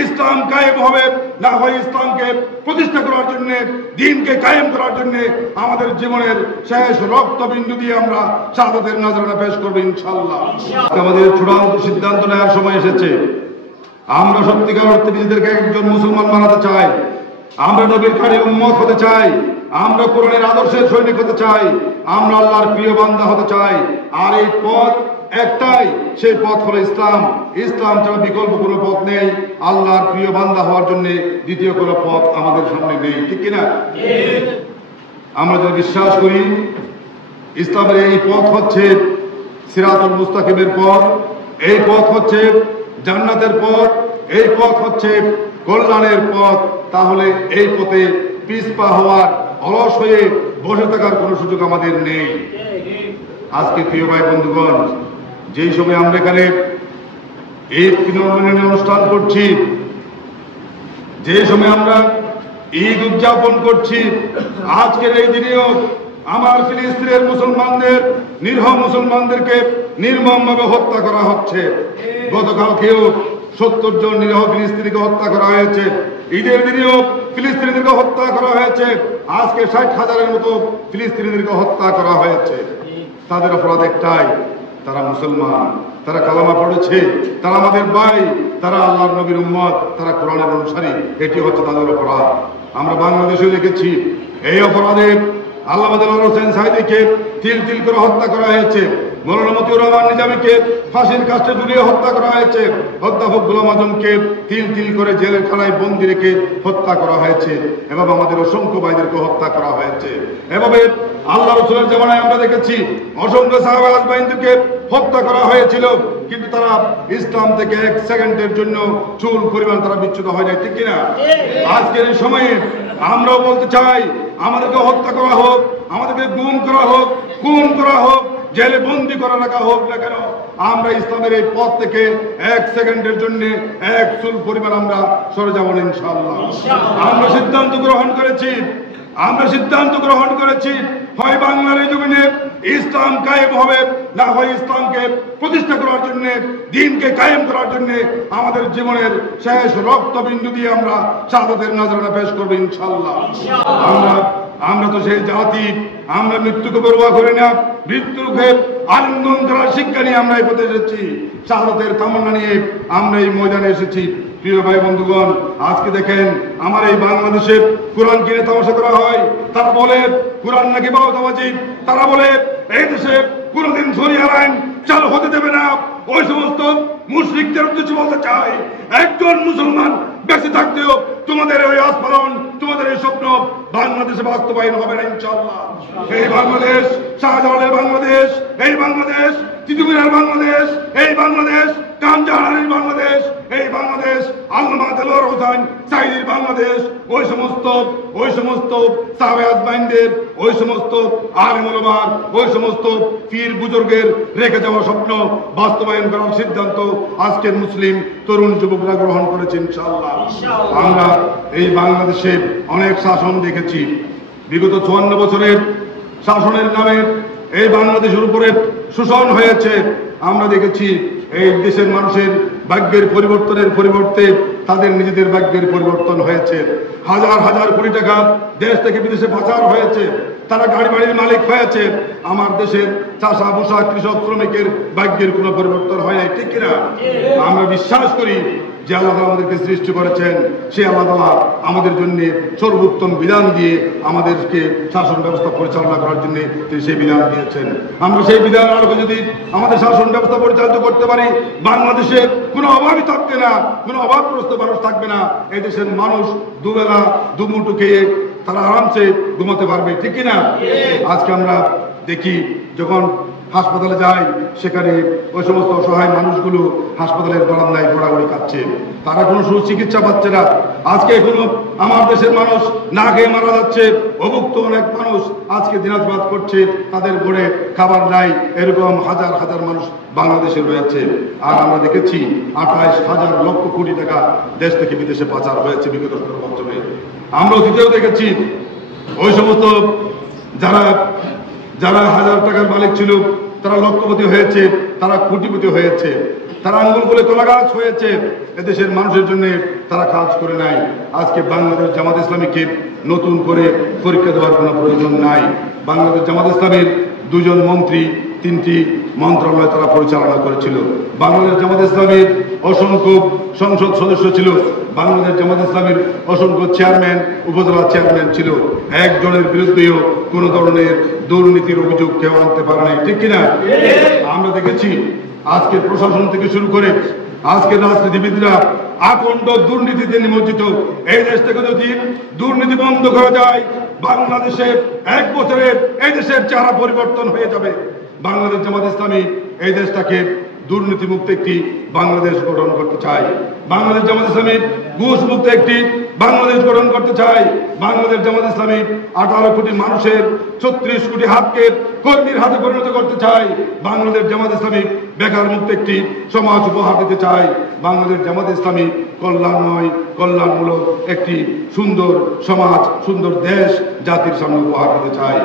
ইসলাম কায়েম হবে, না হয় ইসলামকে প্রতিষ্ঠা করার জন্য, দ্বীনকে কায়েম করার জন্য আমাদের জীবনের শেষ রক্তবিন্দু দিয়ে আমরা শাহাদাতের নজরানা পেশ করব ইনশাআল্লাহ। আমাদের চূড়ান্ত সিদ্ধান্ত নেওয়ার সময় এসেছে। আমরা সত্যিকার অর্থে নিজেদেরকে একজন মুসলমান বানাতে চাই, আমরা নবীর খাঁটি উম্মত হতে চাই, আমরা কোরআনের আদর্শের সৈনিক হতে চাই, আমরা আল্লাহর প্রিয় বান্দা হতে চাই। আর এই পথ একটাই, সেই পথ হলো ইসলাম। ইসলাম ছাড়া বিকল্প কোনো পথ নেই। আল্লাহর প্রিয় বান্দা হওয়ার জন্য দ্বিতীয় কোনো পথ আমাদের সামনে নেই, ঠিক কিনা? আমরা যদি বিশ্বাস করি ইসলামের এই পথ হচ্ছে সিরাতুল মুস্তাকিমের পথ, এই পথ হচ্ছে জান্নাতের পথ, এই পথ হচ্ছে কল্যাণের পথ, তাহলে এই পথে পিছপা হওয়ার, অলস হয়ে বসে থাকার কোনো সুযোগ আমাদের নেই। আজকে প্রিয় ভাই বন্ধুগণ, যেই সময় আমরা এখানে ঈদ মিলনের অনুষ্ঠান করছি, যে সময় আমরা ঈদ উদযাপন করছি, আজকের এই দিনেও আমার ফিলিস্তিনের মুসলমানদের, নিরীহ মুসলমানদেরকে নির্মমভাবে হত্যা করা হচ্ছে। গতকালকেও 70 জন নিরীহ ফিলিস্তিনিকে হত্যা করা হয়েছে। ঈদের দিনেও ফিলিস্তিনিদেরকে হত্যা করা হয়েছে। আজকে 60,000-এর মতো ফিলিস্তিনিদেরকে হত্যা করা হয়েছে। তাদের অপরাধ একটাই, তারা মুসলমান, তারা কালামা পড়েছে, তারা আমাদের ভাই, তারা আল্লাহর নবীর উম্মত, তারা কোরআনের অনুসারী। এটি হচ্ছে তাদের অপরাধ। আমরা বাংলাদেশে দেখেছি এই অপরাধে আল্লামা দেলোয়ার হোসেন সাঈদীকে তিল তিল করে হত্যা করা হয়েছে, মৌলানা মতিউর রহমান নিজামীকে ফাঁসির কাস্টে ঝুলিয়ে হত্যা করা হয়েছে, অধ্যাপক গোলাম আজমকে তিল তিল করে জেলের খানায় বন্দি রেখে হত্যা করা হয়েছে, এবং আমাদের অসংখ্য ভাইদেরকে হত্যা করা হয়েছে। এভাবে আল্লাহ রাসূলের জামানায় আমরা দেখেছি অসংখ্য সাহাবা আজমাইনদেরকে হত্যা করা হয়েছিল, কিন্তু তারা ইসলাম থেকে 1 সেকেন্ডের জন্য চুল পরিমাণ তারা বিচ্যুত হয় নাই, ঠিক কিনা? আজকের এই সময়ে আমরাও বলতে চাই, আমাদেরকে হত্যা করা হোক, আমাদেরকে গুম করা হোক, খুন করা হোক, জেলে বন্দি করে রাখা হোক না কেন, আমরা ইসলামের এই পথ থেকে 1 সেকেন্ডের জন্য 1 চুল পরিমাণ আমরা সরে যাব না ইনশাআল্লাহ। আমরা সিদ্ধান্ত গ্রহণ করেছি, হয় বাংলার এই জমিনে ইসলাম কায়েম হবে, না হয় ইসলামকে প্রতিষ্ঠা করার জন্য, দ্বীনকে কায়েম করার জন্য আমাদের জীবনের শেষ রক্তবিন্দু দিয়ে আমরা শাহাদাতের নজরানা পেশ করব ইনশাআল্লাহ। আমরা তো সেই জাতি, আমরা মৃত্যুকে পরোয়া করি না, মৃত্যুকে আলিঙ্গন করার শিক্ষা নিয়ে আমরা এই পথে এসেছি, শাহাদাতের তামান্না নিয়ে আমরা এই ময়দানে এসেছি। প্রিয় ভাই বন্ধুগণ, আজকে দেখেন আমার এই বাংলাদেশে কোরআন কিনে তামাশা করা হয়। তারা বলে কোরআন নাকি বাউতাবাজি, তারা বলে এই দেশে কোনদিন শরিয়ার আইন চালু হতে দেবে না। ওই সমস্ত মুশরিকদের উদ্দেশ্যে বলতে চাই, একজন মুসলমান বেঁচে থাকতেও তোমাদের ওই আস্ফালন, তোমাদের এই স্বপ্ন বাংলাদেশে বাস্তবায়ন হবে না ইনশাআল্লাহ। এই বাংলাদেশ শাহজালালের বাংলাদেশ, এই বাংলাদেশ তিতুমিরের বাংলাদেশ, এই বাংলাদেশ কামজাহানের বাংলাদেশ, এই বাংলাদেশ আল্লামা দেলোয়ার হোসেন সাঈদীর বাংলাদেশ, ওই সমস্ত সাহাবা আজমাইনদের, ওই সমস্ত আলেম ওলামার, ওই সমস্ত পীর বুজুর্গের রেখে যাওয়া স্বপ্ন বাস্তবায়ন করার সিদ্ধান্ত আজকের মুসলিম তরুণ যুবকরা গ্রহণ করেছে ইনশাআল্লাহ। আমরা এই বাংলাদেশে অনেক শাসন দেখেছি, বিগত 54 বছরের শাসনের নামে এই বাংলাদেশের উপরে শোষণ হয়েছে। আমরা দেখেছি এই দেশের মানুষের ভাগ্যের পরিবর্তনের পরিবর্তে তাদের নিজেদের ভাগ্যের পরিবর্তন হয়েছে। হাজার হাজার কোটি টাকা দেশ থেকে বিদেশে পাচার হয়েছে, তারা গাড়ি বাড়ির মালিক হয়েছে। আমার দেশের চাষা বসা কৃষক শ্রমিকের ভাগ্যের কোনো পরিবর্তন হয় নাই, ঠিক কিনা? আমরা বিশ্বাস করি যে আল্লাহ আমাদেরকে সৃষ্টি করেছেন, সে আল্লাহ আমাদের জন্য সর্বোত্তম বিধান দিয়ে আমাদেরকে শাসন ব্যবস্থা পরিচালনা করার জন্য তিনি সেই বিধান দিয়েছেন। আমরা সেই বিধান আলোকে যদি আমাদের শাসন ব্যবস্থা পরিচালিত করতে পারি, বাংলাদেশে কোনো অভাবই থাকবে না, কোনো অভাবগ্রস্ত মানুষ থাকবে না। এই দেশের মানুষ দুবেলা দুমুঠো খেয়ে তারা আরামসে ঘুমাতে পারবে, ঠিক কিনা? আজকে আমরা দেখি যখন হাসপাতালে যাই, সেখানে ওই সমস্ত অসহায় মানুষগুলো হাসপাতালের বারান্দায় ঘোরাঘুরি খাচ্ছে, তারা কোনো সুচিকিৎসা পাচ্ছে না। আজকে এখনো আমার দেশের মানুষ না খেয়ে মারা যাচ্ছে, অভুক্ত অনেক মানুষ আজকে দিনাজপাত করছে, তাদের ঘরে খাবার নাই, এরকম হাজার হাজার মানুষ বাংলাদেশে রয়েছে। আর আমরা দেখেছি 28,000 লক্ষ কোটি টাকা দেশ থেকে বিদেশে পাচার হয়েছে বিগত 17 বছরে। আমরা অতীতেও দেখেছি ওই সমস্ত যারা হাজার টাকার মালিক ছিল তারা লক্ষপতি হয়েছে, তারা কোটিপতি হয়েছে। তারা আঙ্গুল বলে কলা গাছ হয়েছে, এদেশের মানুষের জন্য তারা কাজ করে নাই। আজকে বাংলাদেশ জামাত ইসলামীকে নতুন করে পরীক্ষা দেওয়ার কোনো প্রয়োজন নাই। বাংলাদেশ জামাত ইসলামীর 2 জন মন্ত্রী 3টি মন্ত্রণালয় তারা পরিচালনা করেছিল। বাংলাদেশ জামাত ইসলামীর অসংখ্য সংসদ সদস্য ছিল। বাংলাদেশ জামাত ইসলামীর অসংখ্য চেয়ারম্যান, উপজেলা চেয়ারম্যান ছিল। একজনের বিরুদ্ধেও কোনো ধরনের দুর্নীতির অভিযোগ কেউ আনতে পারে নাই, ঠিক কিনা? আমরা দেখেছি আজকের প্রশাসন থেকে শুরু করে আজকের রাজনীতিবিদরা আকণ্ড দুর্নীতিতে নিমজ্জিত। এই দেশ থেকে যদি দুর্নীতি বন্ধ করা যায়, বাংলাদেশে 1 বছরে এই দেশের চেহারা পরিবর্তন হয়ে যাবে। বাংলাদেশ জামাত ইসলামী এই দেশটাকে দুর্নীতিমুক্ত একটি বাংলাদেশ গঠন করতে চায়। বাংলাদেশ জামাত ইসলামী ঘুষ মুক্ত একটি বাংলাদেশ গঠন করতে চায়। বাংলাদেশ জামাত ইসলামী 18 কোটি মানুষের 36 কোটি হাতকে কর্মীর হাতে পরিণত করতে চায়। বাংলাদেশ জামাত ইসলামী বেকার মুক্ত একটি সমাজ উপহার দিতে চায়। বাংলাদেশ জামাত ইসলামী কল্যাণময়, কল্যাণমূলক একটি সুন্দর সমাজ, সুন্দর দেশ জাতির সামনে উপহার দিতে চায়।